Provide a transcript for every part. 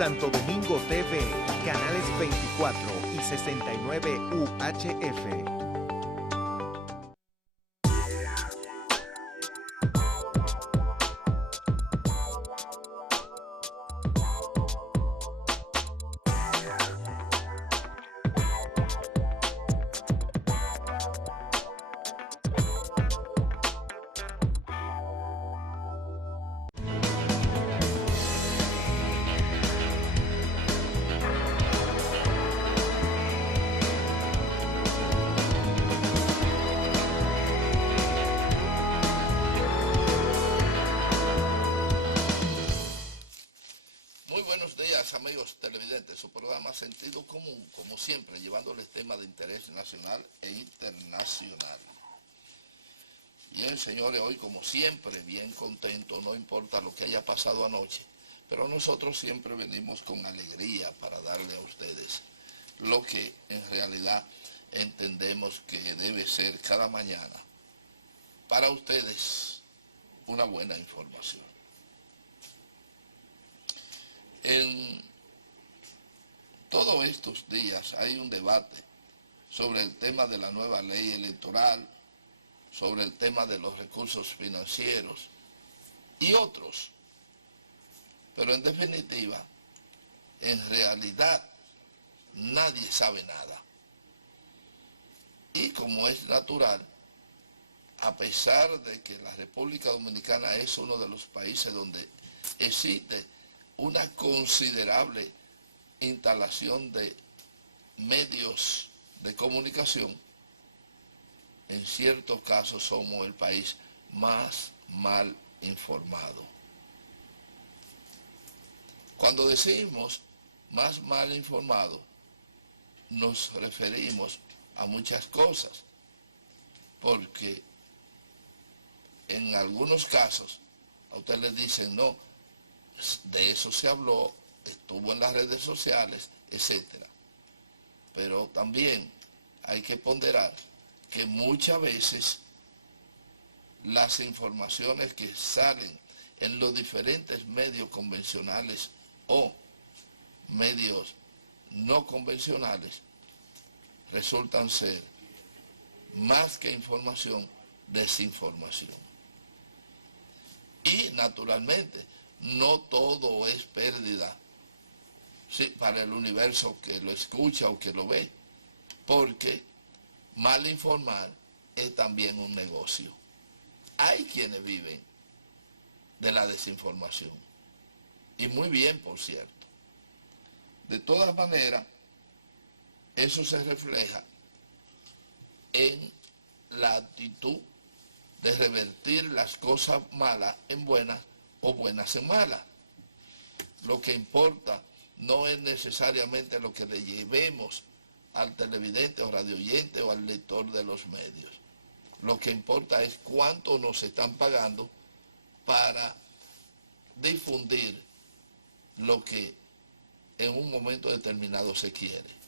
Santo Domingo TV, canales 24 y 69 UHF. Amigos televidentes, su programa Sentido Común, como siempre, llevándoles temas de interés nacional e internacional. Bien, señores, hoy como siempre, bien contento, no importa lo que haya pasado anoche, pero nosotros siempre venimos con alegría para darle a ustedes lo que en realidad entendemos que debe ser cada mañana para ustedes una buena información. En todos estos días hay un debate sobre el tema de la nueva ley electoral, sobre el tema de los recursos financieros y otros. Pero en definitiva, en realidad, nadie sabe nada. Y como es natural, a pesar de que la República Dominicana es uno de los países donde existe una considerable instalación de medios de comunicación, en ciertos casos somos el país más mal informado. Cuando decimos más mal informado, nos referimos a muchas cosas, porque en algunos casos a ustedes les dicen no, de eso se habló, estuvo en las redes sociales, etc. Pero también hay que ponderar que muchas veces las informaciones que salen en los diferentes medios convencionales o medios no convencionales resultan ser, más que información, desinformación. Y naturalmente, no todo es pérdida, sí, para el universo que lo escucha o que lo ve, porque mal informar es también un negocio. Hay quienes viven de la desinformación, y muy bien, por cierto. De todas maneras, eso se refleja en la actitud de revertir las cosas malas en buenas o buenas en malas. Lo que importa no es necesariamente lo que le llevemos al televidente o radioyente o al lector de los medios. Lo que importa es cuánto nos están pagando para difundir lo que en un momento determinado se quiere.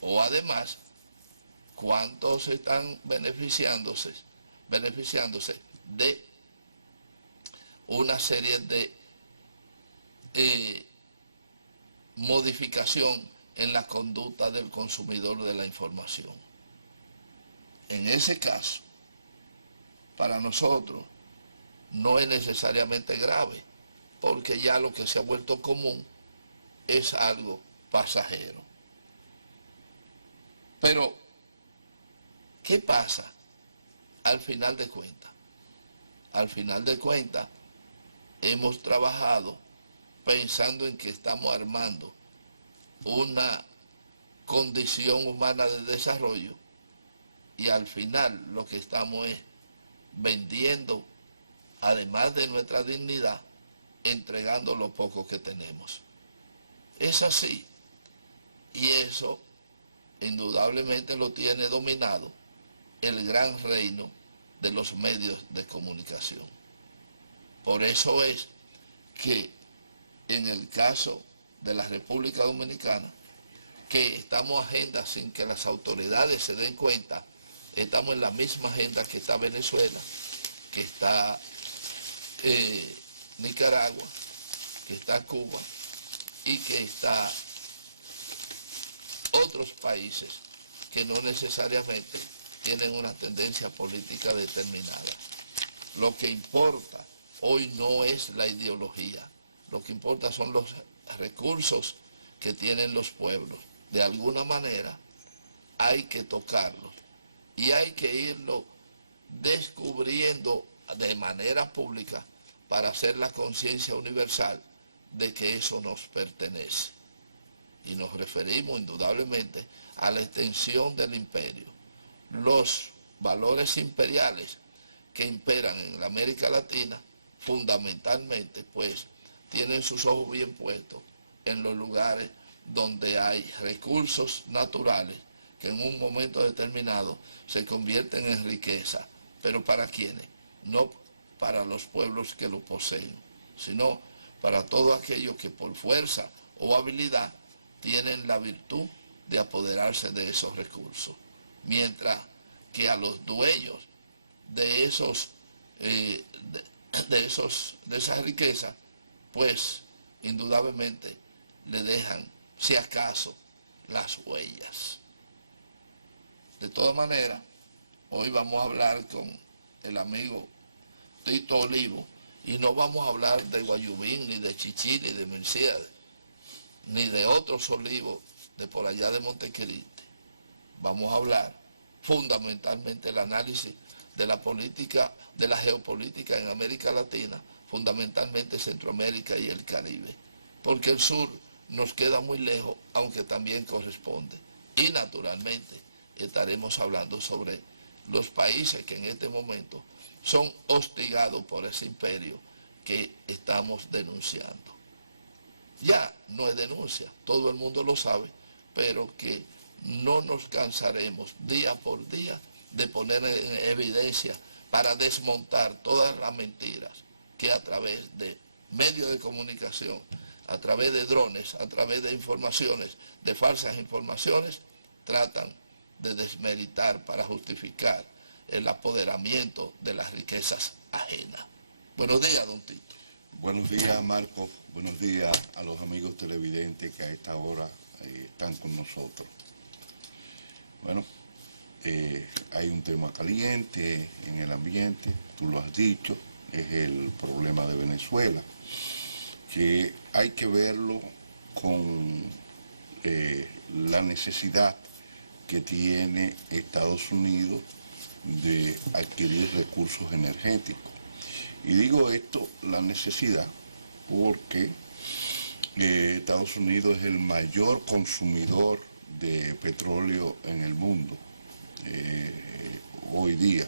O además, cuántos están beneficiándose de una serie de modificación en la conducta del consumidor de la información. En ese caso, para nosotros no es necesariamente grave, porque ya lo que se ha vuelto común es algo pasajero. Pero, ¿qué pasa al final de cuentas? Al final de cuentas, hemos trabajado pensando en que estamos armando una condición humana de desarrollo y al final lo que estamos es vendiendo, además de nuestra dignidad, entregando lo poco que tenemos. Es así, y eso indudablemente lo tiene dominado el gran reino de los medios de comunicación. Por eso es que en el caso de la República Dominicana, que estamos agenda sin que las autoridades se den cuenta, estamos en la misma agenda que está Venezuela, que está Nicaragua, que está Cuba y que está otros países que no necesariamente tienen una tendencia política determinada. Lo que importa hoy no es la ideología, lo que importa son los recursos que tienen los pueblos. De alguna manera hay que tocarlos y hay que irlo descubriendo de manera pública para hacer la conciencia universal de que eso nos pertenece. Y nos referimos indudablemente a la extensión del imperio. Los valores imperiales que imperan en la América Latina, fundamentalmente, pues, tienen sus ojos bien puestos en los lugares donde hay recursos naturales que en un momento determinado se convierten en riqueza. ¿Pero para quiénes? No para los pueblos que lo poseen, sino para todos aquellos que por fuerza o habilidad tienen la virtud de apoderarse de esos recursos. Mientras que a los dueños de esas riquezas, pues indudablemente le dejan, si acaso, las huellas. De todas maneras, hoy vamos a hablar con el amigo Tito Olivo y no vamos a hablar de Guayubín, ni de Chichí, ni de Mercedes, ni de otros olivos de por allá de Montecristi. Vamos a hablar fundamentalmente el análisis de la política, de la geopolítica en América Latina, fundamentalmente Centroamérica y el Caribe, porque el sur nos queda muy lejos, aunque también corresponde. Y naturalmente estaremos hablando sobre los países que en este momento son hostigados por ese imperio que estamos denunciando. Ya no es denuncia, todo el mundo lo sabe, pero que no nos cansaremos día por día de poner en evidencia para desmontar todas las mentiras que a través de medios de comunicación, a través de drones, a través de informaciones, de falsas informaciones, tratan de desmeritar para justificar el apoderamiento de las riquezas ajenas. Buenos días, don Tito. Buenos días, Marcos. Buenos días a los amigos televidentes que a esta hora están con nosotros. Bueno, hay un tema caliente en el ambiente, tú lo has dicho, es el problema de Venezuela, que hay que verlo con la necesidad que tiene Estados Unidos de adquirir recursos energéticos. Y digo esto, la necesidad, porque Estados Unidos es el mayor consumidor de petróleo en el mundo hoy día.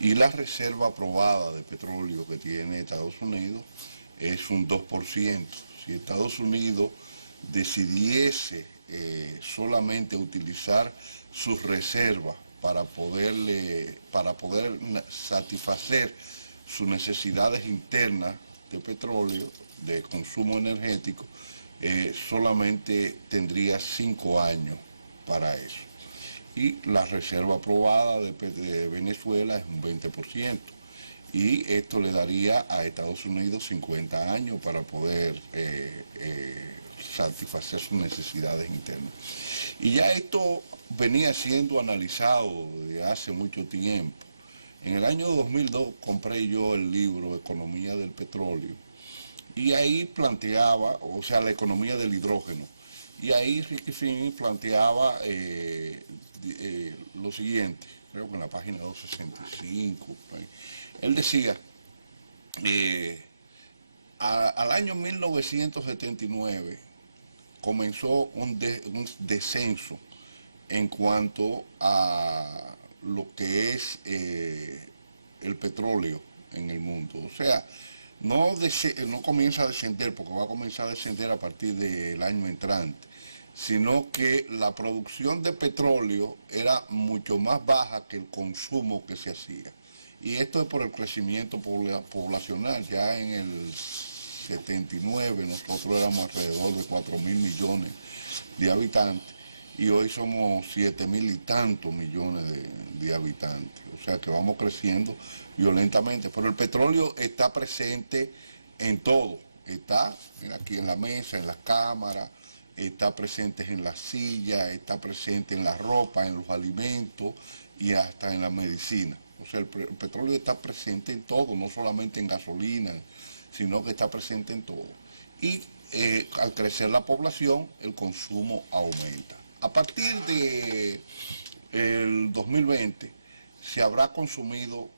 Y la reserva aprobada de petróleo que tiene Estados Unidos es un 2%. Si Estados Unidos decidiese solamente utilizar sus reservas para poder satisfacer sus necesidades internas de petróleo, de consumo energético, solamente tendría 5 años para eso. Y la reserva aprobada de Venezuela es un 20%. Y esto le daría a Estados Unidos 50 años para poder satisfacer sus necesidades internas. Y ya esto venía siendo analizado desde hace mucho tiempo. En el año 2002 compré yo el libro Economía del Petróleo y ahí planteaba, o sea, la economía del hidrógeno, y ahí Ricky Fini planteaba lo siguiente, creo que en la página 265, él decía, al año 1979 comenzó un descenso en cuanto a lo que es el petróleo en el mundo. O sea, no comienza a descender, porque va a comenzar a descender a partir del año entrante, sino que la producción de petróleo era mucho más baja que el consumo que se hacía. Y esto es por el crecimiento poblacional. Ya en el 79 nosotros éramos alrededor de 4.000 millones de habitantes y hoy somos 7.000 y tantos millones de habitantes. O sea que vamos creciendo violentamente. Pero el petróleo está presente en todo, está aquí en la mesa, en las cámaras, está presente en las sillas, está presente en la ropa, en los alimentos y hasta en la medicina. O sea, el petróleo está presente en todo, no solamente en gasolina, sino que está presente en todo. Y al crecer la población, el consumo aumenta. A partir de el 2020 se habrá consumido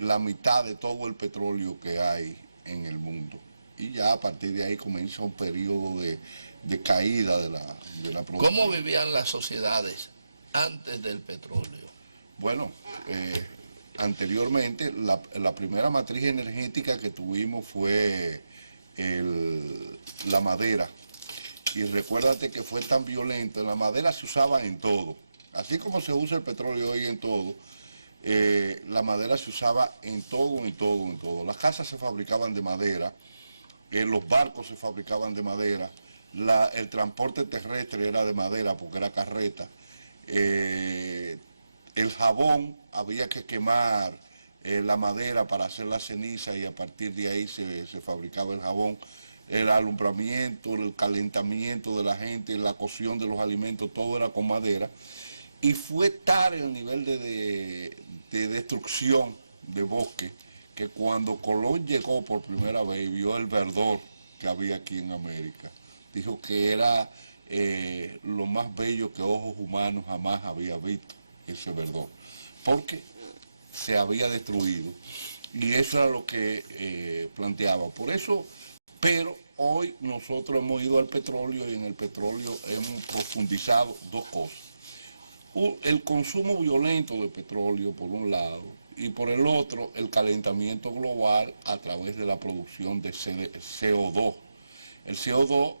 la mitad de todo el petróleo que hay en el mundo. Y ya a partir de ahí comienza un periodo de caída de la producción. ¿Cómo vivían las sociedades antes del petróleo? Bueno, anteriormente la primera matriz energética que tuvimos fue la madera. Y recuérdate que fue tan violento, la madera se usaba en todo. Así como se usa el petróleo hoy en todo, la madera se usaba en todo, en todo, en todo. Las casas se fabricaban de madera, los barcos se fabricaban de madera, el transporte terrestre era de madera porque era carreta. El jabón había que quemar la madera para hacer la ceniza y a partir de ahí se fabricaba el jabón. El alumbramiento, el calentamiento de la gente, la cocción de los alimentos, todo era con madera. Y fue tal el nivel de destrucción de bosque que cuando Colón llegó por primera vez y vio el verdor que había aquí en América, dijo que era lo más bello que ojos humanos jamás había visto, ese verdor, porque se había destruido. Y eso era lo que planteaba. Por eso, pero hoy nosotros hemos ido al petróleo y en el petróleo hemos profundizado dos cosas. El consumo violento de petróleo por un lado y por el otro el calentamiento global a través de la producción de CO2. El CO2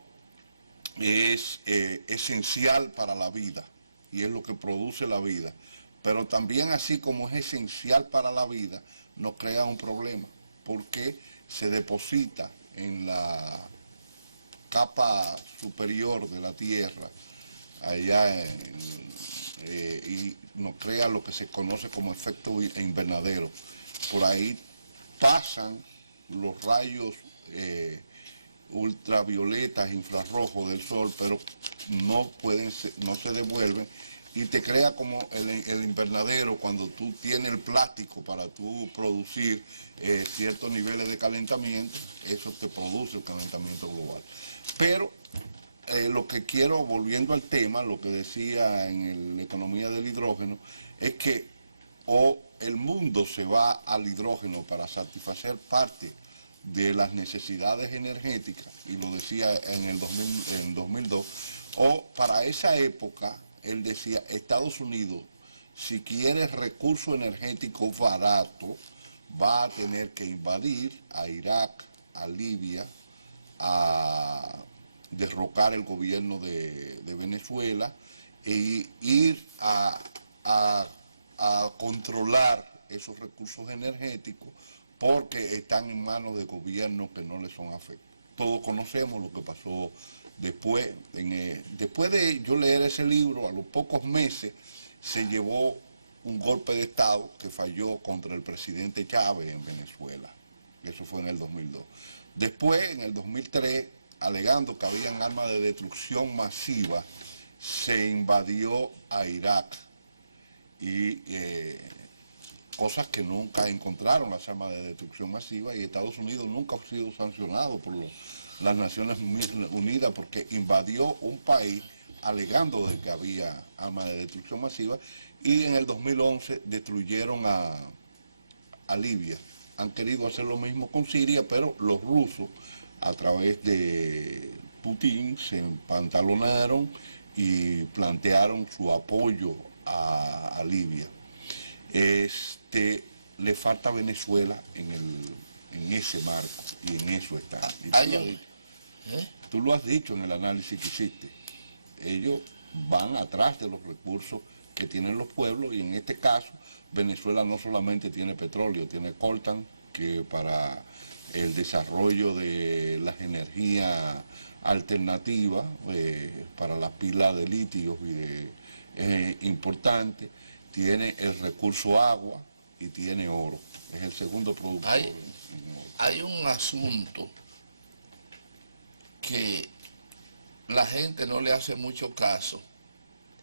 es esencial para la vida y es lo que produce la vida, pero también así como es esencial para la vida, nos crea un problema porque se deposita en la capa superior de la Tierra, allá y nos crea lo que se conoce como efecto invernadero. Por ahí pasan los rayos ultravioletas, infrarrojos del sol, pero no se devuelven y te crea como el invernadero cuando tú tienes el plástico para tú producir ciertos niveles de calentamiento, eso te produce el calentamiento global. Pero lo que quiero, volviendo al tema, lo que decía en la economía del hidrógeno, es que el mundo se va al hidrógeno para satisfacer parte de las necesidades energéticas, y lo decía en 2002, o para esa época, él decía, Estados Unidos, si quiere recursos energéticos baratos, va a tener que invadir a Irak, a Libia, a derrocar el gobierno de Venezuela e ir a controlar esos recursos energéticos porque están en manos de gobiernos que no les son afectos. Todos conocemos lo que pasó después. Después de yo leer ese libro, a los pocos meses se llevó un golpe de Estado que falló contra el presidente Chávez en Venezuela. Eso fue en el 2002. Después, en el 2003, alegando que habían armas de destrucción masiva, se invadió a Irak y cosas que nunca encontraron las armas de destrucción masiva, y Estados Unidos nunca ha sido sancionado por las Naciones Unidas porque invadió un país alegando de que había armas de destrucción masiva, y en el 2011 destruyeron a Libia. Han querido hacer lo mismo con Siria, pero los rusos, a través de Putin, se empantalonaron y plantearon su apoyo a Libia. Le falta a Venezuela en ese marco, y en eso está. Tú lo has dicho en el análisis que hiciste. Ellos van atrás de los recursos que tienen los pueblos, y en este caso Venezuela no solamente tiene petróleo, tiene coltan, que para el desarrollo de las energías alternativas, para las pilas de litio es importante, tiene el recurso agua y tiene oro, es el segundo producto. Hay un asunto que la gente no le hace mucho caso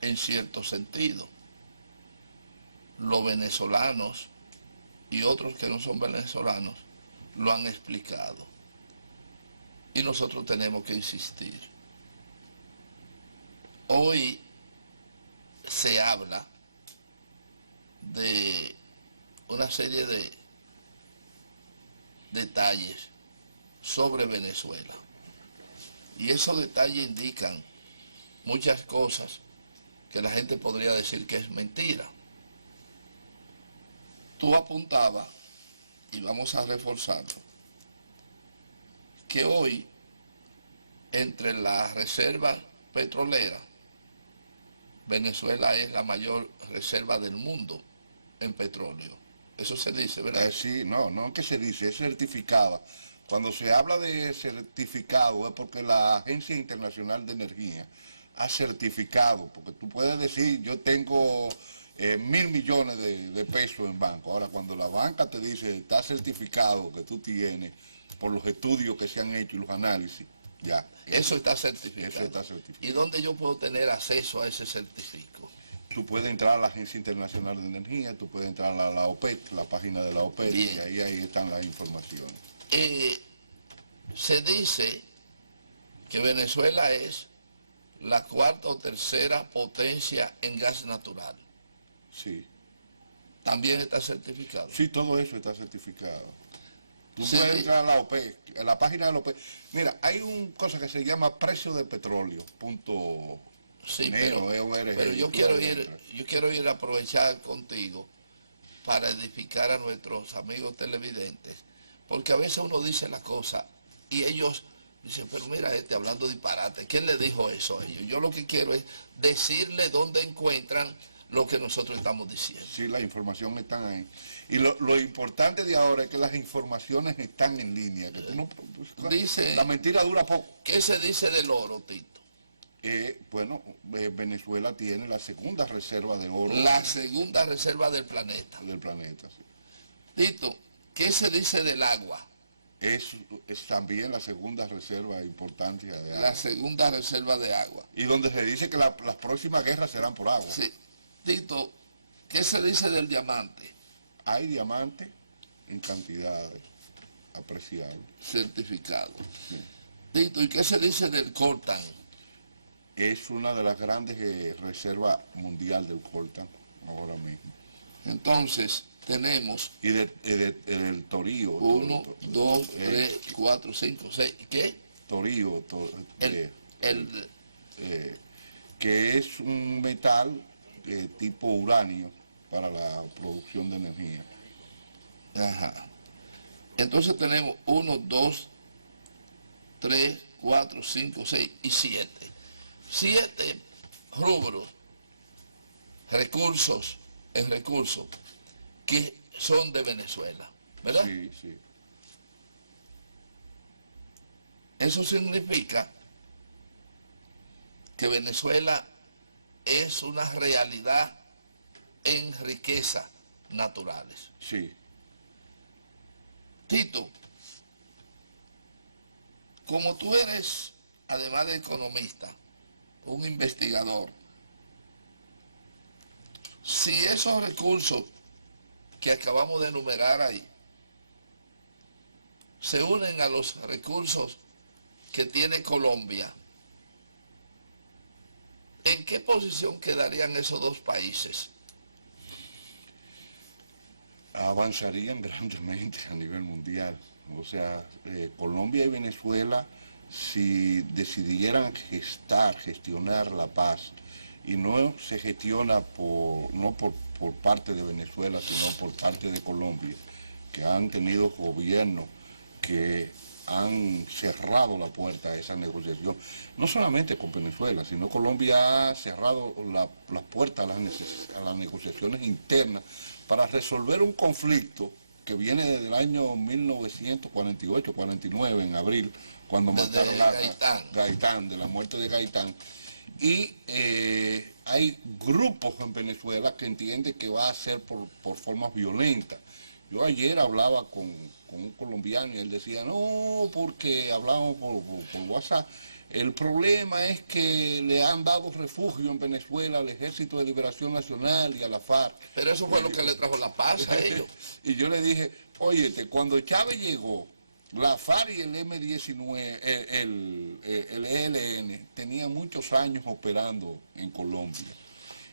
en cierto sentido. Los venezolanos y otros que no son venezolanos lo han explicado. Y nosotros tenemos que insistir. Hoy se habla de una serie de detalles sobre Venezuela. Y esos detalles indican muchas cosas que la gente podría decir que es mentira. Tú apuntabas, y vamos a reforzarlo, que hoy, entre las reservas petroleras, Venezuela es la mayor reserva del mundo en petróleo. Eso se dice, ¿verdad? Sí, no es que se dice, es certificada. Cuando se habla de certificado es porque la Agencia Internacional de Energía ha certificado, porque tú puedes decir, yo tengo 1.000 millones de pesos en banco. Ahora, cuando la banca te dice, está certificado que tú tienes, por los estudios que se han hecho y los análisis, ya. Eso está certificado. Eso está certificado. ¿Y dónde yo puedo tener acceso a ese certificado? Tú puedes entrar a la Agencia Internacional de Energía, tú puedes entrar a la OPEC, la página de la OPEC, Bien. y ahí están las informaciones. Se dice que Venezuela es la cuarta o tercera potencia en gas natural. Sí. También está certificado. Sí, todo eso está certificado. Tú Sí. puedes entrar a la OPEC, a la página de la OPEC. Mira, hay una cosa que se llama precio de petróleo, Sí, Nero, pero yo quiero ir a aprovechar contigo para edificar a nuestros amigos televidentes, porque a veces uno dice las cosas y ellos dicen, pero mira hablando disparate, ¿quién le dijo eso a ellos? Yo lo que quiero es decirle dónde encuentran lo que nosotros estamos diciendo. Sí, la información está ahí. Y lo importante de ahora es que las informaciones están en línea. Que tú no, Dice, la mentira dura poco. ¿qué se dice del oro, Tito? Venezuela tiene la segunda reserva de oro La segunda reserva del planeta. del planeta. Sí. Tito, ¿qué se dice del agua? Es también la segunda reserva importante de agua. La segunda reserva de agua. Y donde se dice que las próximas guerras serán por agua. Sí. Tito, ¿qué se dice del diamante? Hay diamantes en cantidades apreciables. Certificado. Sí. Tito, ¿y qué se dice del coltán? Es una de las grandes reservas mundial del coltán ahora mismo. Entonces, tenemos Y del torío. 1, 2, 3, 4, 5, 6, ¿qué? Torío, que es un metal tipo uranio para la producción de energía. Ajá. Entonces tenemos 1, 2, 3, 4, 5, 6 y 7. 7 rubros, recursos que son de Venezuela, ¿verdad? Sí, sí. Eso significa que Venezuela es una realidad en riquezas naturales. Sí. Tito, como tú eres, además de economista, un investigador, si esos recursos que acabamos de enumerar ahí se unen a los recursos que tiene Colombia, ¿en qué posición quedarían esos dos países? Avanzarían grandemente a nivel mundial. O sea, Colombia y Venezuela, si decidieran gestionar la paz, y no se gestiona no por parte de Venezuela, sino por parte de Colombia, que han tenido gobiernos que han cerrado la puerta a esa negociación, no solamente con Venezuela, sino Colombia ha cerrado las puertas a las negociaciones internas para resolver un conflicto que viene desde el año 1948-49, en abril, cuando mataron a Gaitán, de la muerte de Gaitán. Y hay grupos en Venezuela que entienden que va a ser por formas violentas. Yo ayer hablaba con con un colombiano y él decía, no, porque hablamos por WhatsApp. El problema es que le han dado refugio en Venezuela al Ejército de Liberación Nacional y a la FARC. Pero eso fue lo que le trajo la paz a ellos. Y yo le dije, óyete, cuando Chávez llegó, la FARC y el M-19, el ELN, tenían muchos años operando en Colombia.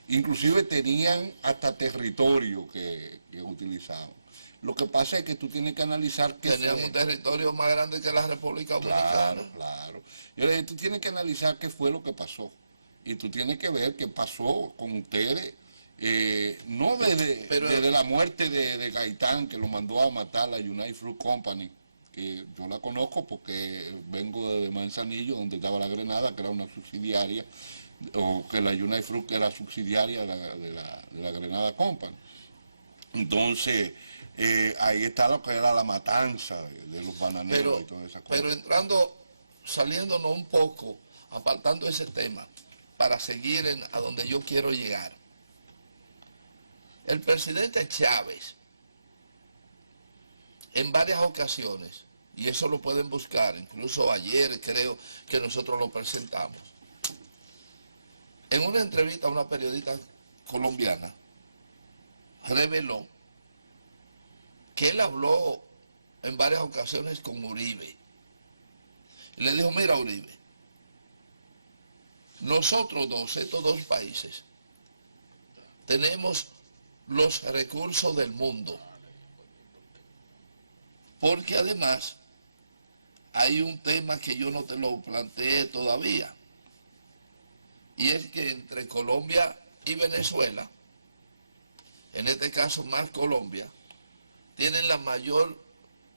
Inclusive tenían hasta territorio que utilizaban. Lo que pasa es que tú tienes que analizar qué Tenían fue. un territorio más grande que la República Dominicana. Claro, claro. Yo le dije, tú tienes que analizar qué fue lo que pasó. Y tú tienes que ver qué pasó con ustedes, no desde la muerte de Gaitán, que lo mandó a matar la United Fruit Company, que yo la conozco porque vengo de Manzanillo, donde estaba la Grenada, que era una subsidiaria, o que la United Fruit era subsidiaria de la Grenada Company. Entonces, ahí está lo que era la matanza de los bananeros y toda esa cosa. Pero saliéndonos un poco, apartando ese tema, para seguir a donde yo quiero llegar. El presidente Chávez, en varias ocasiones, y eso lo pueden buscar, incluso ayer creo que nosotros lo presentamos, en una entrevista a una periodista colombiana, reveló que él habló en varias ocasiones con Uribe. Y le dijo, mira Uribe, nosotros dos, estos dos países, tenemos los recursos del mundo. Porque además hay un tema que yo no te lo planteé todavía. Y es que entre Colombia y Venezuela, en este caso más Colombia, tienen la mayor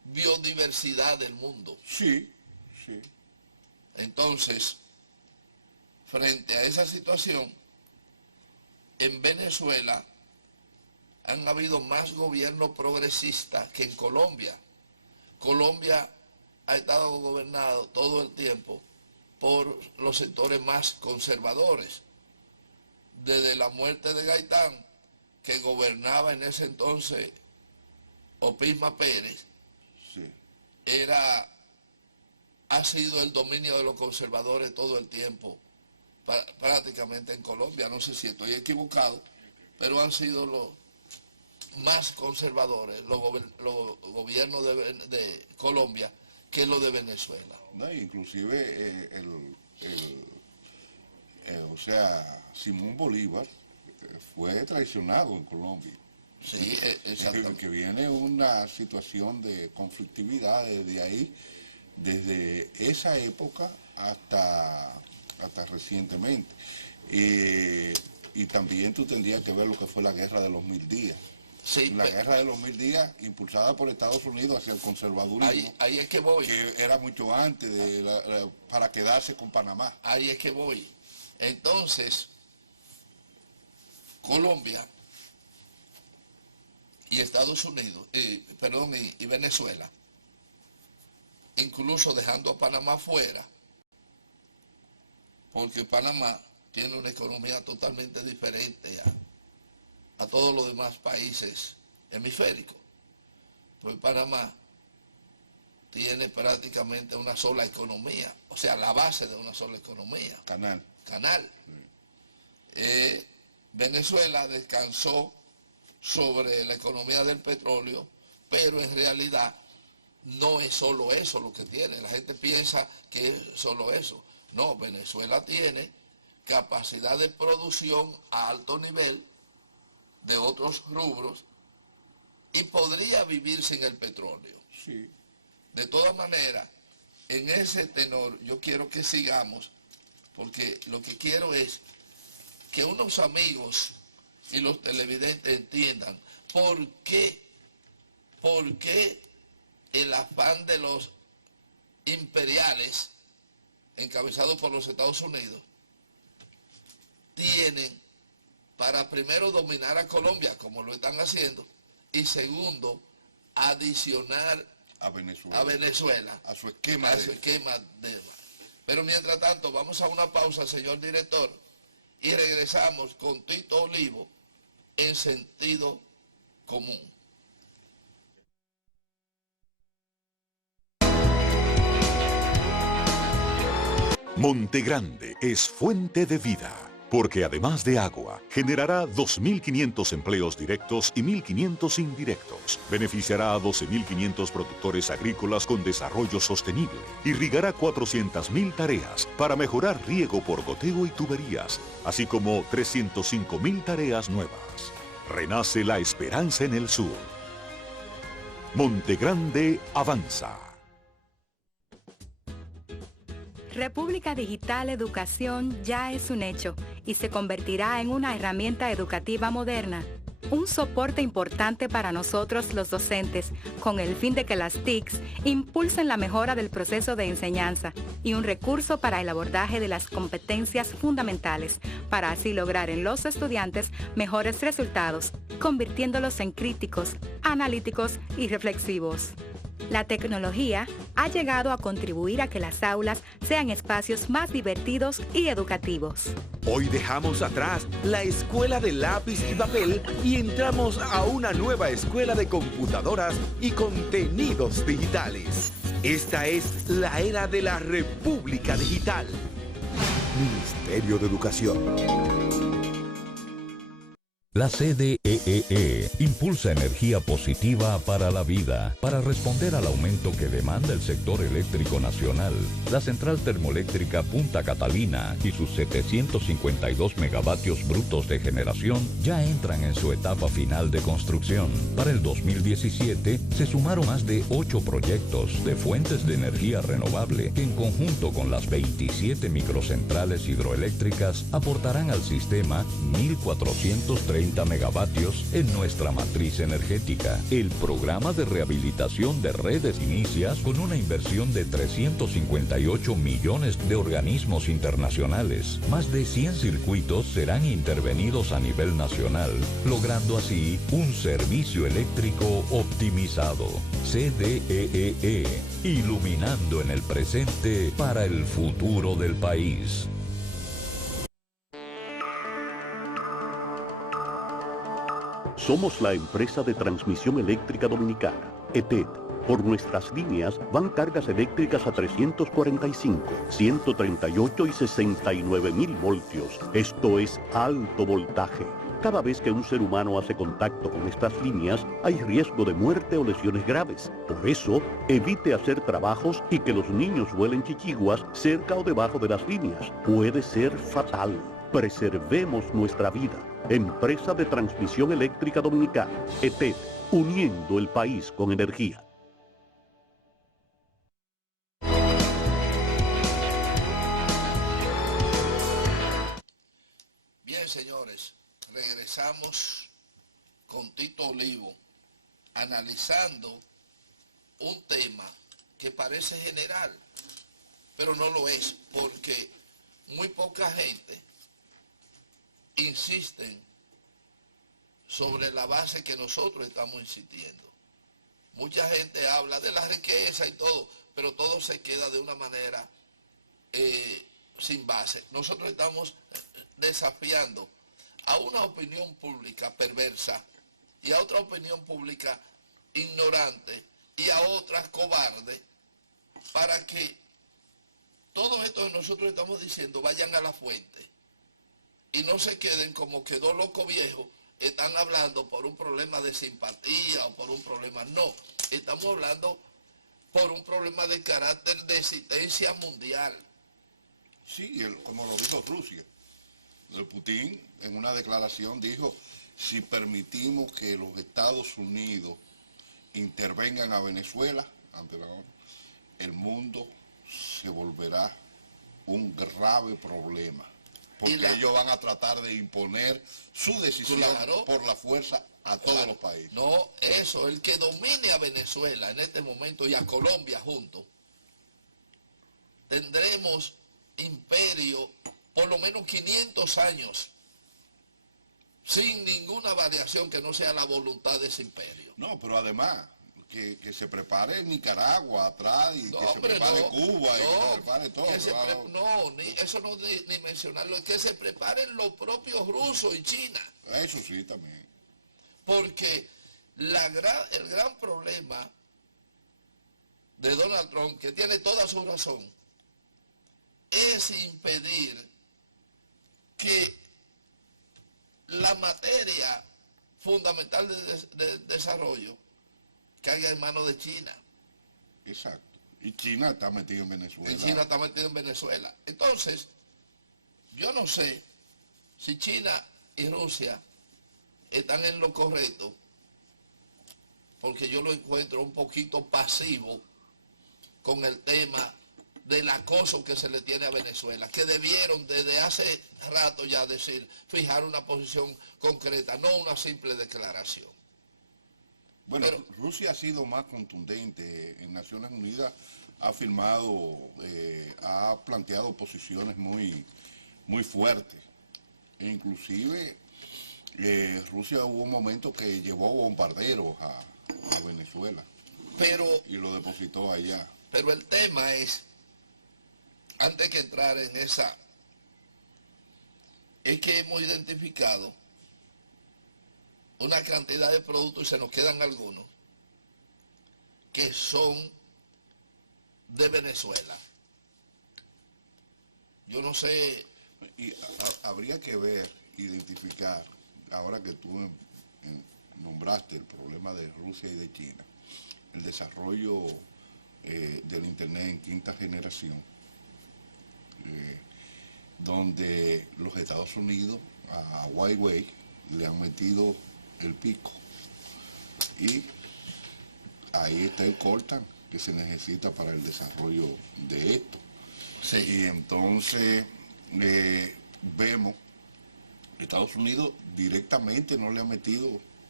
biodiversidad del mundo. Sí, sí. Entonces, frente a esa situación, en Venezuela han habido más gobiernos progresistas que en Colombia. Colombia ha estado gobernado todo el tiempo por los sectores más conservadores. Desde la muerte de Gaitán, que gobernaba en ese entonces Opisma Pérez, Sí. ha sido el dominio de los conservadores todo el tiempo, prácticamente en Colombia. No sé si estoy equivocado, pero han sido los más conservadores los gobiernos de Colombia que los de Venezuela. No, inclusive o sea, Simón Bolívar fue traicionado en Colombia. Sí, exactamente. Que viene una situación de conflictividad desde ahí, desde esa época hasta recientemente. Y también tú tendrías que ver lo que fue la Guerra de los 1000 días. Sí, La Guerra de los 1000 días, impulsada por Estados Unidos hacia el conservadurismo, ahí es que voy. que era mucho antes para quedarse con Panamá. Ahí es que voy. Entonces, Colombia y Estados Unidos, y Venezuela, incluso dejando a Panamá fuera, porque Panamá tiene una economía totalmente diferente a todos los demás países hemisféricos. Pues Panamá tiene prácticamente una sola economía, o sea, la base de una sola economía. Canal. Venezuela descansó sobre la economía del petróleo, pero en realidad no es solo eso lo que tiene. La gente piensa que es solo eso. No, Venezuela tiene capacidad de producción a alto nivel de otros rubros y podría vivir sin el petróleo. Sí. De todas maneras, en ese tenor yo quiero que sigamos, porque lo que quiero es que unos amigos y los televidentes entiendan por qué el afán de los imperiales, encabezados por los Estados Unidos, tienen para primero dominar a Colombia, como lo están haciendo, y segundo, adicionar A Venezuela. A su esquema. Pero mientras tanto, vamos a una pausa, señor director, y regresamos con Tito Olivo en sentido común. Monte Grande es fuente de vida, porque además de agua, generará 2.500 empleos directos y 1.500 indirectos. Beneficiará a 12.500 productores agrícolas con desarrollo sostenible. Irrigará 400.000 tareas para mejorar riego por goteo y tuberías, así como 305.000 tareas nuevas. Renace la esperanza en el sur. Monte Grande avanza. República Digital Educación ya es un hecho y se convertirá en una herramienta educativa moderna. Un soporte importante para nosotros los docentes, con el fin de que las TICs impulsen la mejora del proceso de enseñanza y un recurso para el abordaje de las competencias fundamentales, para así lograr en los estudiantes mejores resultados, convirtiéndolos en críticos, analíticos y reflexivos. La tecnología ha llegado a contribuir a que las aulas sean espacios más divertidos y educativos. Hoy dejamos atrás la escuela de lápiz y papel y entramos a una nueva escuela de computadoras y contenidos digitales. Esta es la era de la República Digital. Ministerio de Educación. La CDEE impulsa energía positiva para la vida. Para responder al aumento que demanda el sector eléctrico nacional, la central termoeléctrica Punta Catalina y sus 752 megavatios brutos de generación ya entran en su etapa final de construcción. Para el 2017 se sumaron más de 8 proyectos de fuentes de energía renovable que en conjunto con las 27 microcentrales hidroeléctricas aportarán al sistema 1.430 megavatios en nuestra matriz energética. El programa de rehabilitación de redes inicia con una inversión de 358 millones de organismos internacionales. Más de 100 circuitos serán intervenidos a nivel nacional, logrando así un servicio eléctrico optimizado. CDEE, iluminando en el presente para el futuro del país. Somos la empresa de transmisión eléctrica dominicana, ETED. Por nuestras líneas van cargas eléctricas a 345, 138 y 69.000 voltios. Esto es alto voltaje. Cada vez que un ser humano hace contacto con estas líneas, hay riesgo de muerte o lesiones graves. Por eso, evite hacer trabajos y que los niños vuelen chichiguas cerca o debajo de las líneas. Puede ser fatal. Preservemos nuestra vida. Empresa de Transmisión Eléctrica Dominicana, ETED, uniendo el país con energía. Bien, señores, regresamos con Tito Olivo, analizando un tema que parece general, pero no lo es, porque muy poca gente insisten sobre la base que nosotros estamos insistiendo. Mucha gente habla de la riqueza y todo, pero todo se queda de una manera sin base. Nosotros estamos desafiando a una opinión pública perversa y a otra opinión pública ignorante y a otra cobarde para que todo esto que nosotros estamos diciendo vayan a la fuente y no se queden como quedó loco viejo, están hablando por un problema de simpatía o por un problema, no, estamos hablando por un problema de carácter de existencia mundial. Sí, como lo dijo Rusia, el Putin en una declaración dijo, si permitimos que los Estados Unidos intervengan a Venezuela, ante la ONU, el mundo se volverá un grave problema. Porque ellos van a tratar de imponer su decisión por la fuerza a todos los países. No, eso, el que domine a Venezuela en este momento y a Colombia juntos, tendremos imperio por lo menos 500 años, sin ninguna variación que no sea la voluntad de ese imperio. No, pero además, que se prepare Nicaragua atrás y que se prepare Cuba y que se prepare todo. Eso no ni mencionarlo, es que se preparen los propios rusos y China. Eso sí, también. Porque el gran problema de Donald Trump, que tiene toda su razón, es impedir que la materia fundamental de desarrollo caiga en manos de China. Exacto. Y China está metida en Venezuela. Y China está metida en Venezuela. Entonces, yo no sé si China y Rusia están en lo correcto, porque yo lo encuentro un poquito pasivo con el tema del acoso que se le tiene a Venezuela, que debieron desde hace rato ya decir, fijar una posición concreta, no una simple declaración. Bueno, pero Rusia ha sido más contundente. En Naciones Unidas ha firmado, ha planteado posiciones muy fuertes. E inclusive Rusia hubo un momento que llevó bombarderos a Venezuela. Y lo depositó allá. Pero el tema es, antes que entrar en esa, es que hemos identificado una cantidad de productos, y se nos quedan algunos, que son de Venezuela. Yo no sé. Y habría que ver, identificar, ahora que tú nombraste el problema de Rusia y de China, el desarrollo del Internet en quinta generación, donde los Estados Unidos a Huawei le han metido el pico. Y ahí está el coltan que se necesita para el desarrollo de esto. Sí. Y entonces vemos, Estados Unidos directamente no le ha metido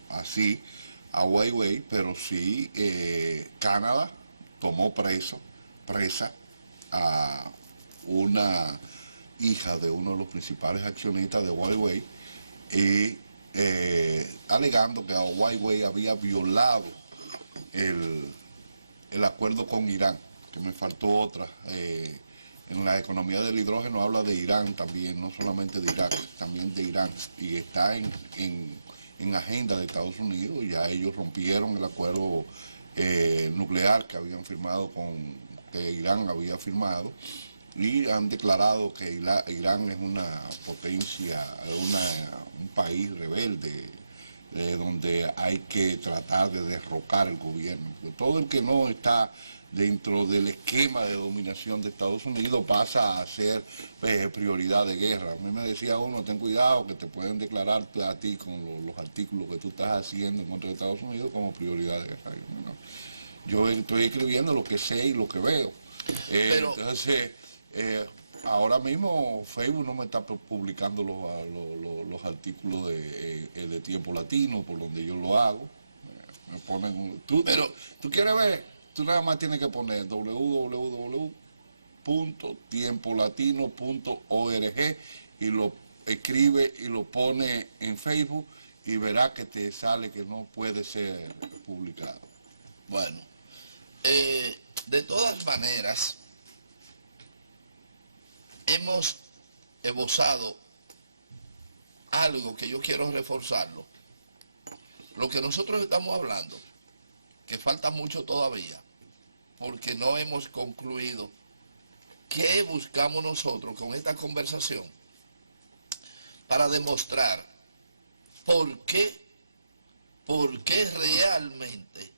así a Huawei, pero sí Canadá tomó presa a una hija de uno de los principales accionistas de Huawei y alegando que a Huawei había violado el acuerdo con Irán, que me faltó otra. En la economía del hidrógeno habla de Irán también, no solamente de Irak, también de Irán, y está en agenda de Estados Unidos. Ya ellos rompieron el acuerdo nuclear que habían firmado que Irán había firmado, y han declarado que Irán es una potencia, un país rebelde, donde hay que tratar de derrocar el gobierno. Todo el que no está dentro del esquema de dominación de Estados Unidos pasa a ser prioridad de guerra. A mí me decía uno, ten cuidado que te pueden declarar a ti con los artículos que tú estás haciendo en contra de Estados Unidos como prioridad de guerra. Yo estoy escribiendo lo que sé y lo que veo. Entonces, ahora mismo Facebook no me está publicando los artículos de Tiempo Latino, por donde yo lo hago. Me ponen, tú quieres ver, tú nada más tienes que poner www.tiempolatino.org y lo escribe y lo pone en Facebook y verá que te sale que no puede ser publicado. Bueno, de todas maneras, hemos esbozado algo que yo quiero reforzarlo. Lo que nosotros estamos hablando, que falta mucho todavía, porque no hemos concluido qué buscamos nosotros con esta conversación para demostrar por qué realmente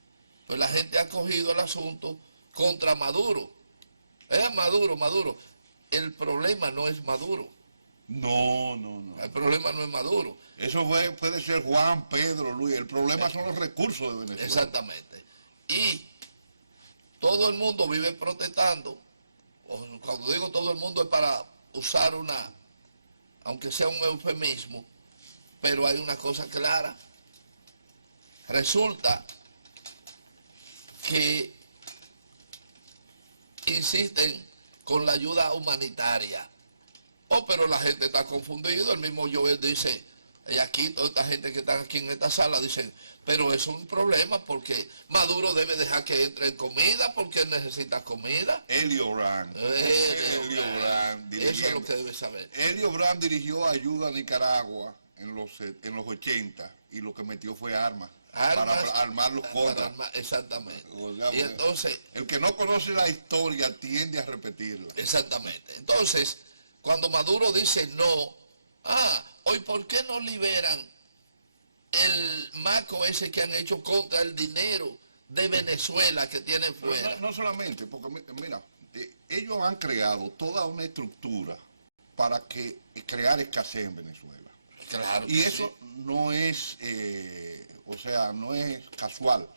pues la gente ha cogido el asunto contra Maduro. Maduro. El problema no es Maduro. No. El problema no es Maduro. Eso puede ser Juan, Pedro, Luis. El problema son los recursos de Venezuela. Exactamente. Y todo el mundo vive protestando. Cuando digo todo el mundo es para usar aunque sea un eufemismo, pero hay una cosa clara. Resulta que insisten con la ayuda humanitaria. Pero la gente está confundida. El mismo Joel dice, y aquí toda esta gente que está aquí en esta sala dicen, pero es un problema porque Maduro debe dejar que entre comida porque él necesita comida. Elio Brand. Eso es lo que debe saber. Elio Brand dirigió ayuda a Nicaragua en los 80 y lo que metió fue armas. Para armar los contras. Exactamente. Y entonces, el que no conoce la historia tiende a repetirla. Exactamente. Entonces, Cuando Maduro dice no, hoy ¿por qué no liberan el maco ese que han hecho contra el dinero de Venezuela que tienen fuera? No solamente, porque mira, ellos han creado toda una estructura para crear escasez en Venezuela. Claro. Y eso no es, no es casual.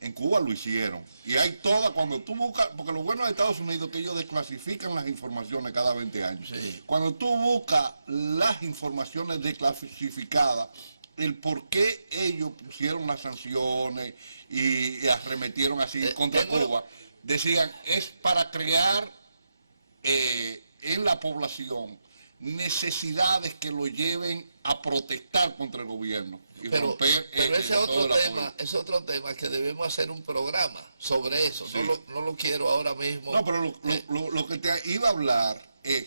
En Cuba lo hicieron. Y hay cuando tú buscas, porque lo bueno de Estados Unidos es que ellos desclasifican las informaciones cada 20 años. Sí. Cuando tú buscas las informaciones desclasificadas, el por qué ellos pusieron las sanciones y arremetieron así contra Cuba, decían, es para crear en la población necesidades que lo lleven a protestar contra el gobierno. Pero ese es otro tema que debemos hacer un programa sobre eso. Sí. No lo quiero ahora mismo. No, pero lo que te iba a hablar es,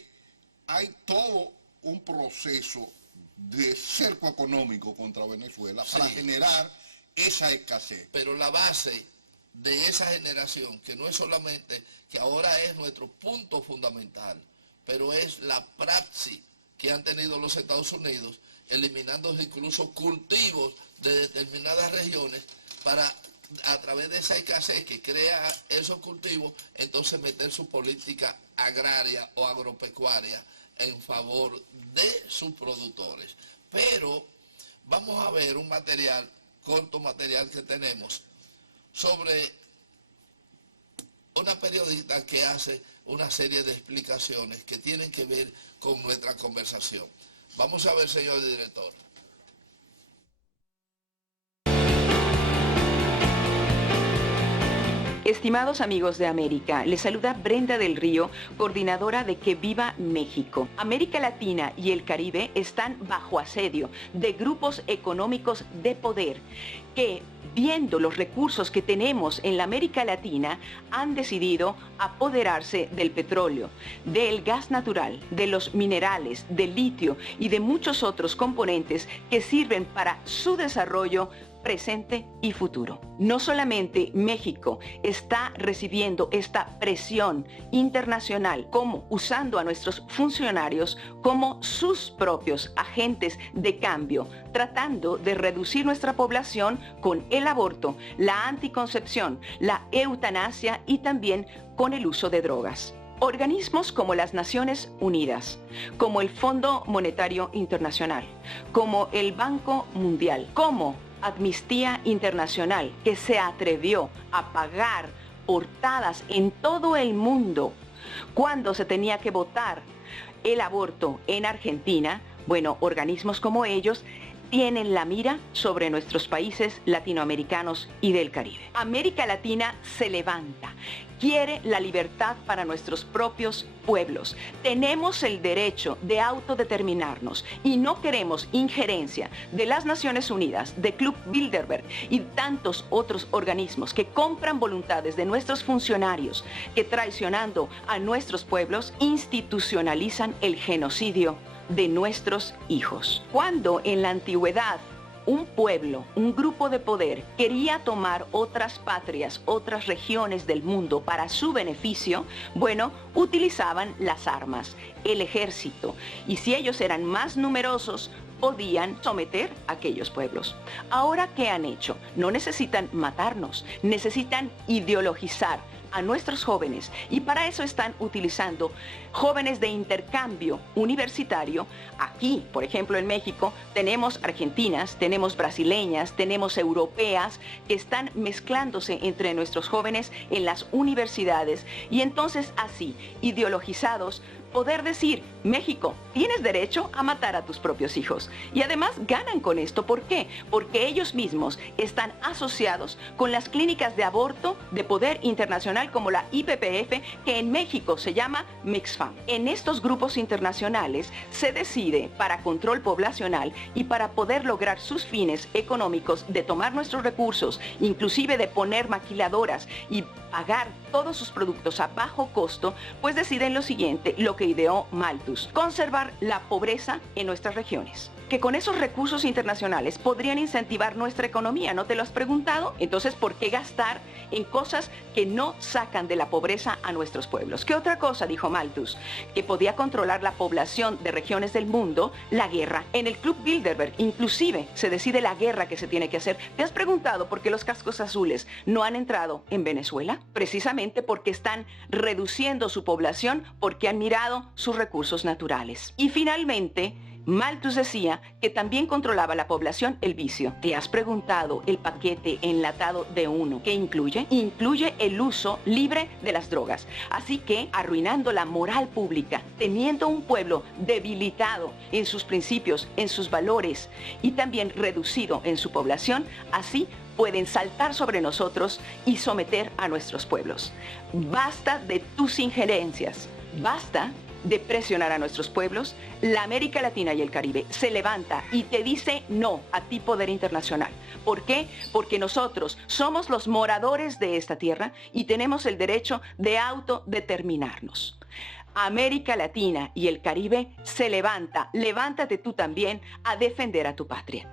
hay todo un proceso de cerco económico contra Venezuela para generar esa escasez. Pero la base de esa generación, que no es solamente, que ahora es nuestro punto fundamental, pero es la praxis que han tenido los Estados Unidos, eliminando incluso cultivos de determinadas regiones para, a través de esa escasez que crea esos cultivos, entonces meter su política agraria o agropecuaria en favor de sus productores. Pero vamos a ver un corto material que tenemos sobre una periodista que hace una serie de explicaciones que tienen que ver con nuestra conversación. Vamos a ver, señor director. Estimados amigos de América, les saluda Brenda del Río, coordinadora de Que Viva México. América Latina y el Caribe están bajo asedio de grupos económicos de poder que, viendo los recursos que tenemos en la América Latina, han decidido apoderarse del petróleo, del gas natural, de los minerales, del litio y de muchos otros componentes que sirven para su desarrollo presente y futuro. No solamente México está recibiendo esta presión internacional, como usando a nuestros funcionarios como sus propios agentes de cambio, tratando de reducir nuestra población con el aborto, la anticoncepción, la eutanasia y también con el uso de drogas. Organismos como las Naciones Unidas, como el Fondo Monetario Internacional, como el Banco Mundial, como Amnistía Internacional, que se atrevió a pagar portadas en todo el mundo cuando se tenía que votar el aborto en Argentina. Bueno, organismos como ellos tienen la mira sobre nuestros países latinoamericanos y del Caribe. América Latina se levanta, quiere la libertad para nuestros propios pueblos. Tenemos el derecho de autodeterminarnos y no queremos injerencia de las Naciones Unidas, de Club Bilderberg y tantos otros organismos que compran voluntades de nuestros funcionarios, que traicionando a nuestros pueblos institucionalizan el genocidio de nuestros hijos. Cuando en la antigüedad un pueblo, un grupo de poder quería tomar otras patrias, otras regiones del mundo para su beneficio, bueno, utilizaban las armas, el ejército, y si ellos eran más numerosos, podían someter a aquellos pueblos. Ahora, ¿qué han hecho? No necesitan matarnos, necesitan ideologizar a nuestros jóvenes, y para eso están utilizando jóvenes de intercambio universitario. Aquí, por ejemplo, en México, tenemos argentinas, tenemos brasileñas, tenemos europeas que están mezclándose entre nuestros jóvenes en las universidades, y entonces así, ideologizados, poder decir: México, tienes derecho a matar a tus propios hijos. Y además ganan con esto. ¿Por qué? Porque ellos mismos están asociados con las clínicas de aborto de poder internacional como la IPPF, que en México se llama MixFam. En estos grupos internacionales se decide, para control poblacional y para poder lograr sus fines económicos de tomar nuestros recursos, inclusive de poner maquiladoras y pagar todos sus productos a bajo costo, pues deciden lo siguiente, lo que ideó Malthus: conservar la pobreza en nuestras regiones. que con esos recursos internacionales podrían incentivar nuestra economía. ¿No te lo has preguntado? Entonces, ¿por qué gastar en cosas que no sacan de la pobreza a nuestros pueblos? ¿Qué otra cosa dijo Malthus? Que podía controlar la población de regiones del mundo, la guerra. En el Club Bilderberg, inclusive, se decide la guerra que se tiene que hacer. ¿Te has preguntado por qué los cascos azules no han entrado en Venezuela? Precisamente porque están reduciendo su población, porque han mirado sus recursos naturales. Y finalmente, Malthus decía que también controlaba la población el vicio. ¿Te has preguntado el paquete enlatado de uno qué incluye? Incluye el uso libre de las drogas. Así que, arruinando la moral pública, teniendo un pueblo debilitado en sus principios, en sus valores y también reducido en su población, así pueden saltar sobre nosotros y someter a nuestros pueblos. Basta de tus injerencias. Basta de presionar a nuestros pueblos. La América Latina y el Caribe se levanta y te dice no a ti, poder internacional. ¿Por qué? Porque nosotros somos los moradores de esta tierra y tenemos el derecho de autodeterminarnos. América Latina y el Caribe se levanta. Levántate tú también a defender a tu patria.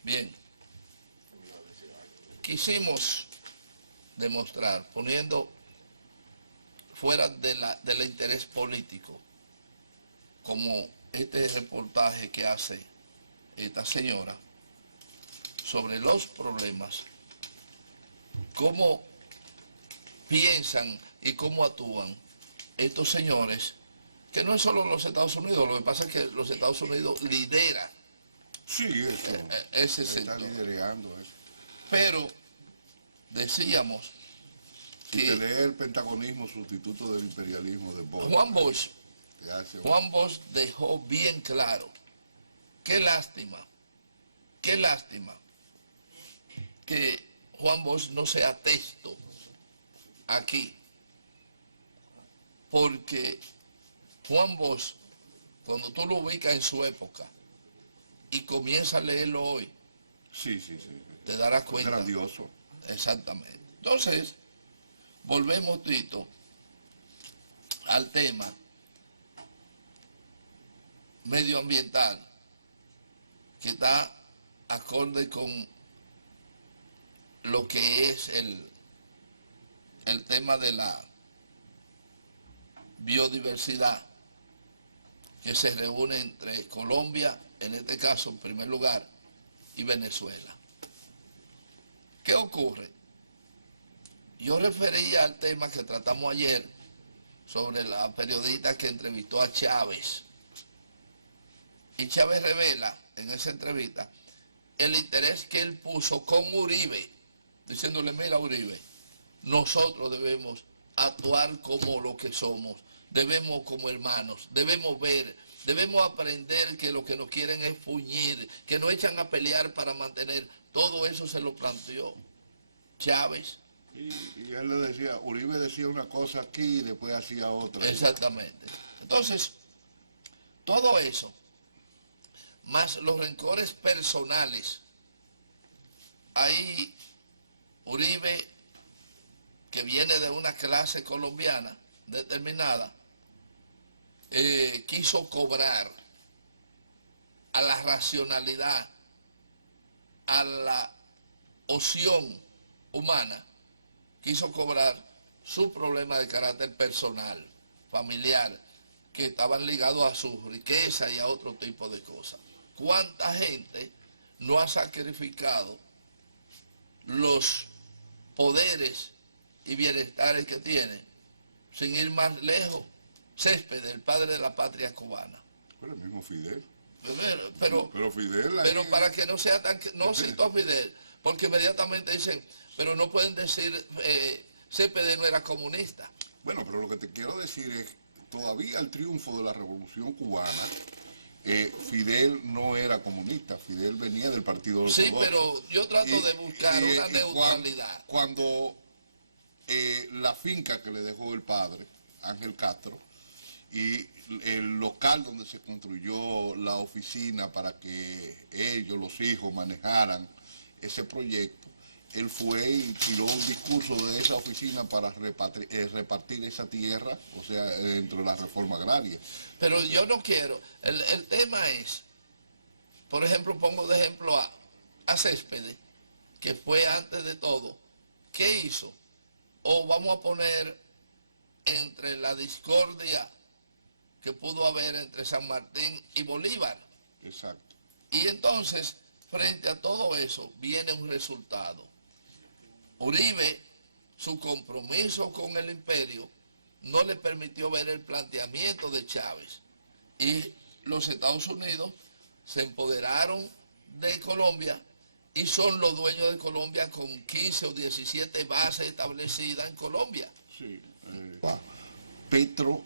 Bien, quisimos demostrar, poniendo fuera del interés político, como este reportaje que hace esta señora, sobre los problemas, cómo piensan y cómo actúan estos señores, que no es solo los Estados Unidos, lo que pasa es que los Estados Unidos lidera. Sí, eso. Ese está sector. liderando eso. Pero decíamos Si que te lee el pentagonismo sustituto del imperialismo de Bosch. Juan Bosch dejó bien claro, qué lástima que Juan Bosch no sea texto aquí, porque Juan Bosch, cuando tú lo ubicas en su época y comienzas a leerlo hoy, sí, te darás cuenta. Grandioso. Exactamente. Entonces, volvemos, Tito, al tema medioambiental, que está acorde con lo que es el tema de la biodiversidad, que se reúne entre Colombia, en este caso en primer lugar, y Venezuela. ¿Qué ocurre? Yo refería al tema que tratamos ayer sobre la periodista que entrevistó a Chávez. Y Chávez revela en esa entrevista el interés que él puso con Uribe, diciéndole, mira Uribe, nosotros debemos actuar como lo que somos, debemos como hermanos, debemos ver, debemos aprender que lo que nos quieren es fuñir, que nos echan a pelear para mantener, todo eso se lo planteó Chávez. Y él le decía, Uribe decía una cosa aquí y después hacía otra. Exactamente. Entonces, todo eso, más los rencores personales, ahí Uribe, que viene de una clase colombiana determinada, quiso cobrar a la racionalidad, a la opción humana, quiso cobrar su problema de carácter personal, familiar, que estaban ligados a su riqueza y a otro tipo de cosas. ¿Cuánta gente no ha sacrificado los poderes y bienestares que tiene, sin ir más lejos? Céspedes, el padre de la patria cubana. Pero el mismo Fidel. Pero Fidel... Pero para que no sea tan... No cito a Fidel, porque inmediatamente dicen, pero no pueden decir, Céspedes no era comunista. Bueno, pero lo que te quiero decir es, todavía el triunfo de la Revolución Cubana, Fidel no era comunista, Fidel venía del Partido Ortodoxo. Sí, pero yo trato de buscar una neutralidad. Cuando la finca que le dejó el padre, Ángel Castro, y el local donde se construyó la oficina para que ellos, los hijos, manejaran ese proyecto, él fue y tiró un discurso de esa oficina para repartir esa tierra, o sea, dentro de la reforma agraria. Pero yo no quiero, el tema es, por ejemplo, pongo de ejemplo a Céspedes, que fue antes de todo. ¿Qué hizo? O vamos a poner entre la discordia que pudo haber entre San Martín y Bolívar. Exacto. Y entonces, frente a todo eso, viene un resultado. Uribe, su compromiso con el imperio, no le permitió ver el planteamiento de Chávez. Y los Estados Unidos se empoderaron de Colombia y son los dueños de Colombia con 15 o 17 bases establecidas en Colombia. Sí. Petro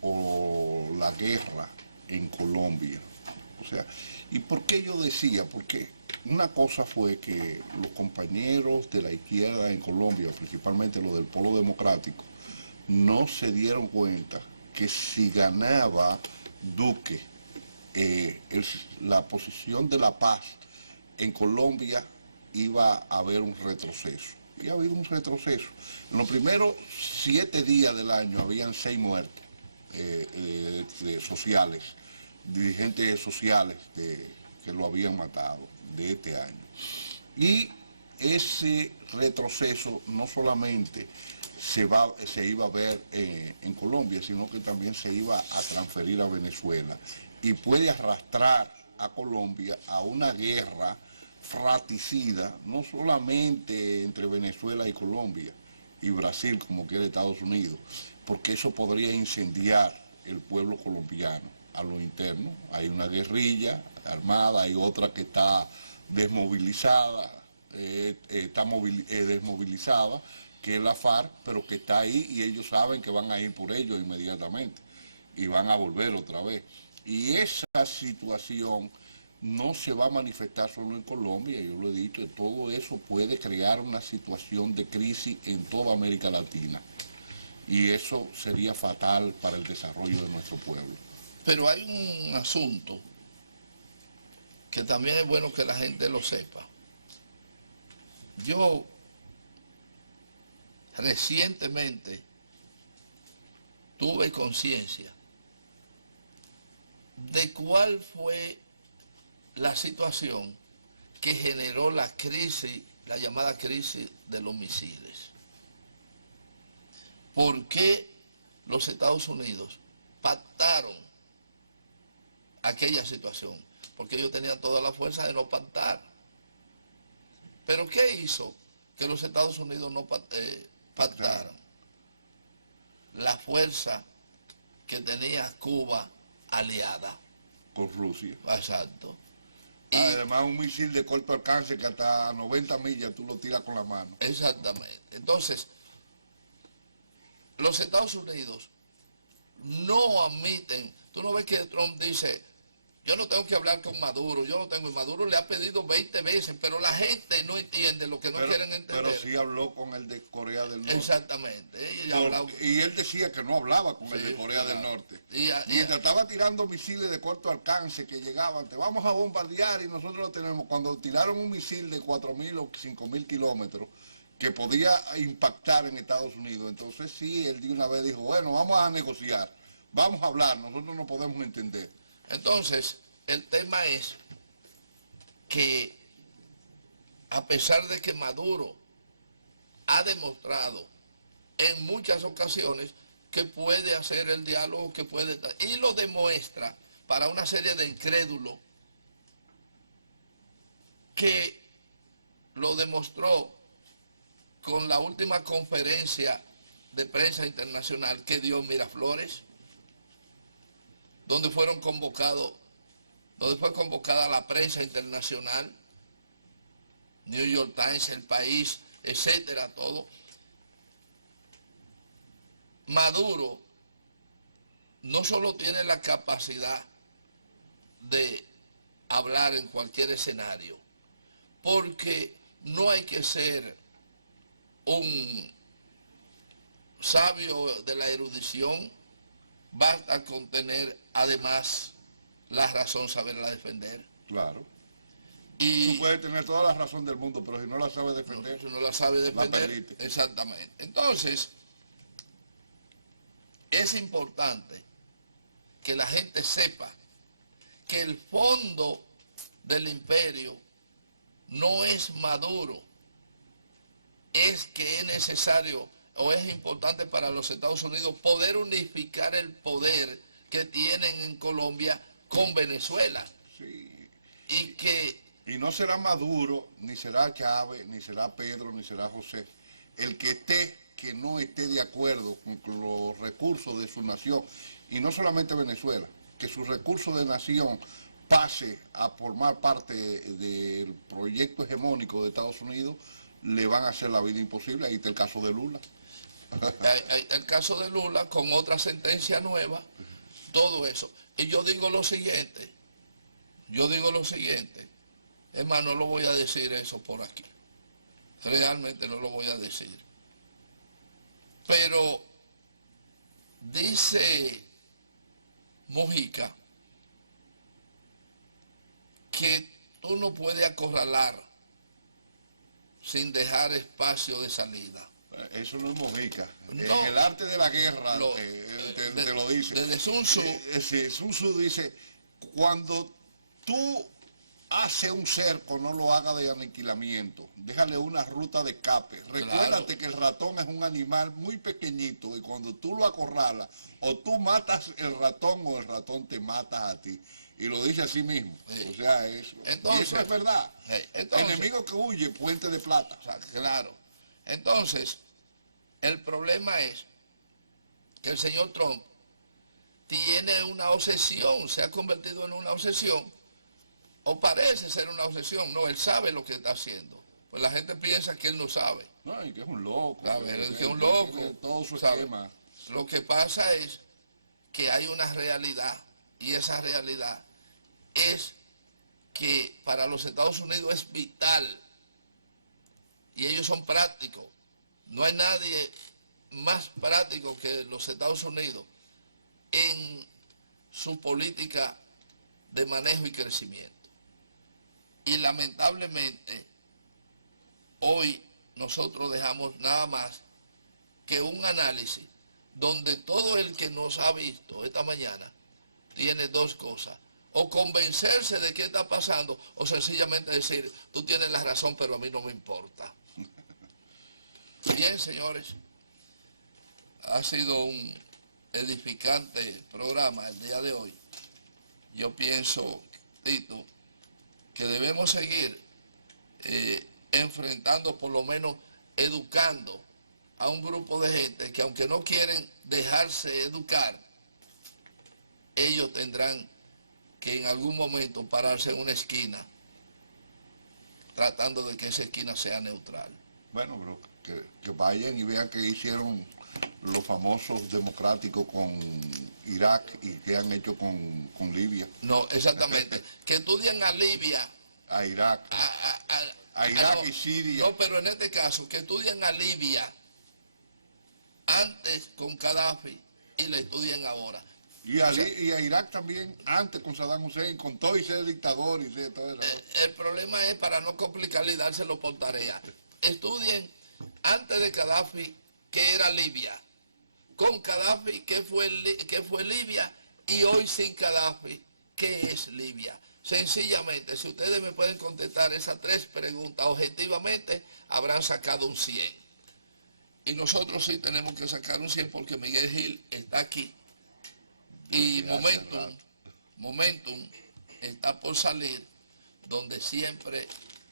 o la guerra en Colombia. O sea, ¿y por qué yo decía? Porque una cosa fue que los compañeros de la izquierda en Colombia, principalmente los del Polo Democrático, no se dieron cuenta que si ganaba Duque la posición de la paz en Colombia, iba a haber un retroceso. Y ha habido un retroceso. En los primeros 7 días del año habían 6 muertos sociales, dirigentes sociales que lo habían matado de este año. Y ese retroceso no solamente se iba a ver en Colombia, sino que también se iba a transferir a Venezuela. Y puede arrastrar a Colombia a una guerra fratricida, no solamente entre Venezuela y Colombia, y Brasil, como quiere Estados Unidos, porque eso podría incendiar el pueblo colombiano a lo interno. Hay una guerrilla armada, hay otra que está desmovilizada, desmovilizada, que es la FARC, pero que está ahí y ellos saben que van a ir por ellos inmediatamente y van a volver otra vez. Y esa situación no se va a manifestar solo en Colombia, yo lo he dicho, todo eso puede crear una situación de crisis en toda América Latina. Y eso sería fatal para el desarrollo de nuestro pueblo. Pero hay un asunto que también es bueno que la gente lo sepa. Yo recientemente tuve conciencia de cuál fue la situación que generó la crisis, la llamada crisis de los misiles. ¿Por qué los Estados Unidos pactaron aquella situación? Porque ellos tenían toda la fuerza de no pactar. ¿Pero qué hizo que los Estados Unidos no pactaran? La fuerza que tenía Cuba aliada. Con Rusia. Exacto. Y además un misil de corto alcance que hasta 90 millas tú lo tiras con la mano. Exactamente. Entonces, los Estados Unidos no admiten, tú no ves que Trump dice, yo no tengo que hablar con Maduro, yo no tengo, y Maduro le ha pedido 20 veces, pero la gente no entiende lo que no quieren entender. Pero sí habló con el de Corea del Norte. Exactamente. Y él decía que no hablaba con el de Corea del Norte. Y estaba tirando misiles de corto alcance que llegaban, te vamos a bombardear y nosotros lo tenemos. Cuando tiraron un misil de 4.000 o 5.000 kilómetros que podía impactar en Estados Unidos, entonces sí, él de una vez dijo, bueno, vamos a negociar, vamos a hablar, nosotros no podemos entender. Entonces, el tema es que a pesar de que Maduro ha demostrado en muchas ocasiones que puede hacer el diálogo, que puede, y lo demuestra para una serie de incrédulos, que lo demostró con la última conferencia de prensa internacional que dio Miraflores, donde fue convocada la prensa internacional, New York Times, El País, etcétera, todo. Maduro no solo tiene la capacidad de hablar en cualquier escenario, porque no hay que ser un sabio de la erudición basta con tener además la razón, saberla defender. Claro. Y tú puedes tener toda la razón del mundo, pero si no la sabes defender, si no la sabes defender, exactamente. Entonces, es importante que la gente sepa que el fondo del imperio no es Maduro, es que es necesario o es importante para los Estados Unidos poder unificar el poder que tienen en Colombia con Venezuela. Sí. Y no será Maduro, ni será Chávez, ni será Pedro, ni será José, el que no esté de acuerdo con los recursos de su nación, y no solamente Venezuela, que sus recursos de nación pase a formar parte del proyecto hegemónico de Estados Unidos, le van a hacer la vida imposible. Ahí está el caso de Lula. El caso de Lula con otra sentencia nueva, todo eso. Y yo digo lo siguiente, hermano, no lo voy a decir eso por aquí, realmente no lo voy a decir, pero dice Mujica que tú no puedes acorralar sin dejar espacio de salida. Eso no es Mujica. No. En el arte de la guerra te lo dice. Desde Sun Tzu. Sí, Sun Tzu dice, cuando tú haces un cerco, no lo hagas de aniquilamiento, déjale una ruta de escape. Recuérdate que el ratón es un animal muy pequeñito y cuando tú lo acorralas, o tú matas el ratón o el ratón te mata a ti. Y lo dice así mismo. Sí. O sea, eso. Entonces, y eso es verdad. Enemigo que huye, puente de plata. O sea, claro. Entonces, el problema es que el señor Trump tiene una obsesión, se ha convertido en una obsesión, o parece ser una obsesión. No, él sabe lo que está haciendo. Pues la gente piensa que él no sabe. No, y que es un loco. Que es un loco. Todo su esquema. Lo que pasa es que hay una realidad, y esa realidad es que para los Estados Unidos es vital, y ellos son prácticos. No hay nadie más práctico que los Estados Unidos en su política de manejo y crecimiento. Y lamentablemente, hoy nosotros dejamos nada más que un análisis donde todo el que nos ha visto esta mañana tiene dos cosas: o convencerse de qué está pasando, o sencillamente decir, tú tienes la razón, pero a mí no me importa. Bien, señores, ha sido un edificante programa el día de hoy. Yo pienso, Tito, que debemos seguir enfrentando, por lo menos educando a un grupo de gente que, aunque no quieren dejarse educar, ellos tendrán que en algún momento pararse en una esquina tratando de que esa esquina sea neutral. Bueno, bro, que vayan y vean qué hicieron los famosos democráticos con Irak y qué han hecho con Libia. No, exactamente. Que estudien a Libia. A Irak. A Irak no, y Siria. No, pero en este caso, que estudien a Libia antes con Gaddafi y la estudien ahora. Y a Irak también, antes con Saddam Hussein, con todo y ser dictador y ser todo eso. El problema es, para no complicarle y dárselo por tarea, estudien antes de Gaddafi qué era Libia, con Gaddafi qué fue Libia, y hoy sin Gaddafi qué es Libia. Sencillamente, si ustedes me pueden contestar esas tres preguntas objetivamente, habrán sacado un 100. Y nosotros sí tenemos que sacar un 100 porque Miguel Gil está aquí. Y Momentum está por salir, donde siempre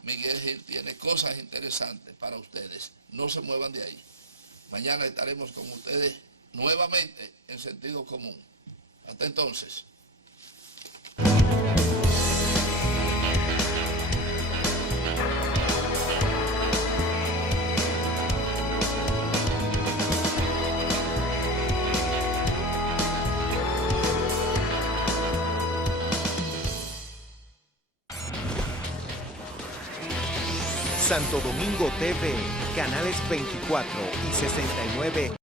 Miguel Gil tiene cosas interesantes para ustedes. No se muevan de ahí. Mañana estaremos con ustedes nuevamente en Sentido Común. Hasta entonces. Santo Domingo TV, canales 24 y 69